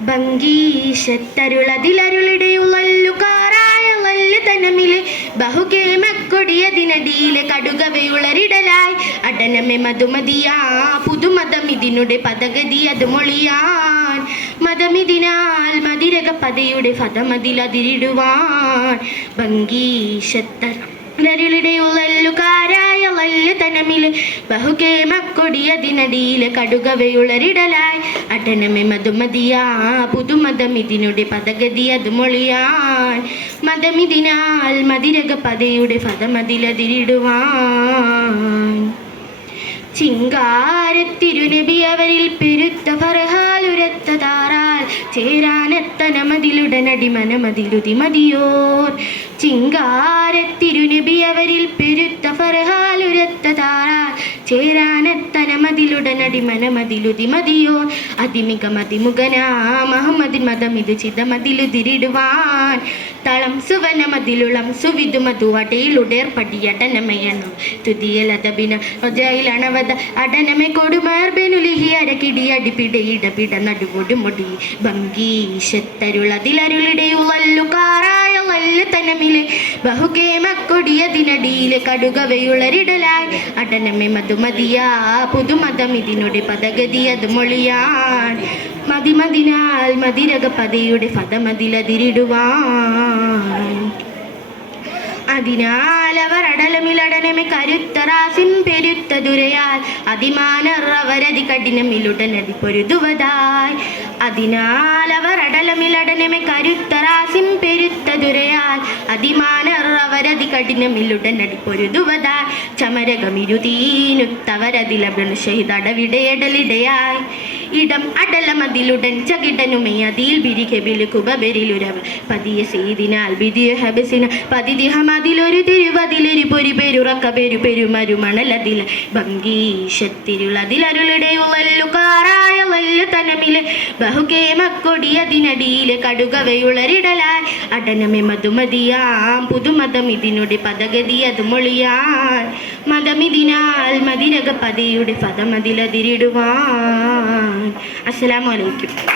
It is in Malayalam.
ഭംഗീശത്തരുളതിലരുളിടെയുള്ളല്ലുകാരായ തനമിലെ ബഹുകേമക്കൊടിയതിനടിയിലെ കടുകവയുളരിടലായി അടനമെ മധുമതിയാ പുതുമതം ഇതിനുടെ പദഗതി അത് മൊഴിയാൻ മതമിതിനാൽ മതിരക പതയുടെ ഫതമതിലതിരിടുവാൻ ഭംഗീശത്തരുളിടെയുള്ളല്ലുകാരായ തനമിലെ ബഹുകേമക്കൊടിയതിനടിയിലെ കടുകവയുളരിടലായി അടനമെ മധുമതിയാ പുതുമതം ഇതിനുടെ പദഗതി അത് മൊഴിയാൻ മതമിതിനാൽ മതിരക പതയുടെ ഫതമതിലതിരിടുവാൻ ചിങ്കാരത്തിരുനബി അവരിൽ പെരുത്ത ഫർഹാലുരത്ത താറാൽ ചേരാനെത്തനമതിലുടനടി മനമതിലുതി മതിയോർ ചിങ്കാരത്തിരുനബി അവരിൽ പെരുത്ത ഫർഹാലുരത്ത താറാൽ ചേരാനെത്തനമതിലുടനടി മനമതിലുതി മതിയോർ അതിമിക മതിമുഖനാ മഹമ്മദിൻ മതമിത് ചിതമതിലുതിരിടുവാൻ തളം സുവനമതിലുളം സുവിധു മധുവടയിലുടേർപ്പടിയടനമയണു തുതിയലതബിന ഒജയിലണവ അടനമെ കൊടുമാർബെനുലിഹി അരക്കിടി അടിപിടയിടപിട നടുവൊടു മുടി ഭംഗീശത്തരുളതിലരുളിടെയുള്ളല്ലുകാരായ തനമിലെ ബഹുകേമക്കൊടിയതിനടിയിലെ കടുകവയുളരിടലായി അടനമെ മധുമതിയാ പുതുമതം ഇതിനുടെ പദഗതി അത് മൊഴിയാൻ മതിമതിനാൽ മതിരക പതയുടെ ഫതമതിലതിരിടുവാൻ അതിനാൽ അവർ അടലമിലടനമെ കരുത്തറാസിൻ പെരുത്ത ദുരയാൽ അതിമാനർ അവരതി കഠിനമിലുടനതി പൊരുതുവതായി അതിനാൽ അവർ അടലമിലടനമെ കരുത്തറാസിൻ പെരുത്ത ദുരയാൽ അതിമാനർ അവരതി കഠിനമിലുടനടി പൊരുതുവതായി ചമരകമിരുതീനുത്തവരതിലബണ ഷഹിദടവിടയടലിടയായി ഇടം അടലമതിലുടൻ ചകിടനുമേ അതിൽ ബിരികെബിലുകുബരിലുരവ പതിയ ചെയ്തിനാൽ ബിദിയ ഹബസിന പതിദിഹമതിലൊരു തിരുവതിലൊരു പൊരി പെരുറക്ക പെരു പെരുമരുമണലതില ഭംഗീശത്തിരുളതിലരുളുടെയുള്ളല്ലുകാരായ തനമിലെ ബഹുകേമക്കൊടിയതിനടിയിലെ കടുകവയുളരിടലായി അടനമെ മധുമതിയാം പുതുമതം ഇതിനുടെ പദഗതി അത് മൊഴിയാൻ മതമിതിനാൽ മതിരക പതയുടെ ഫതമതിലതിരിടുവാൻ. അസ്സലാമു അലൈക്കും.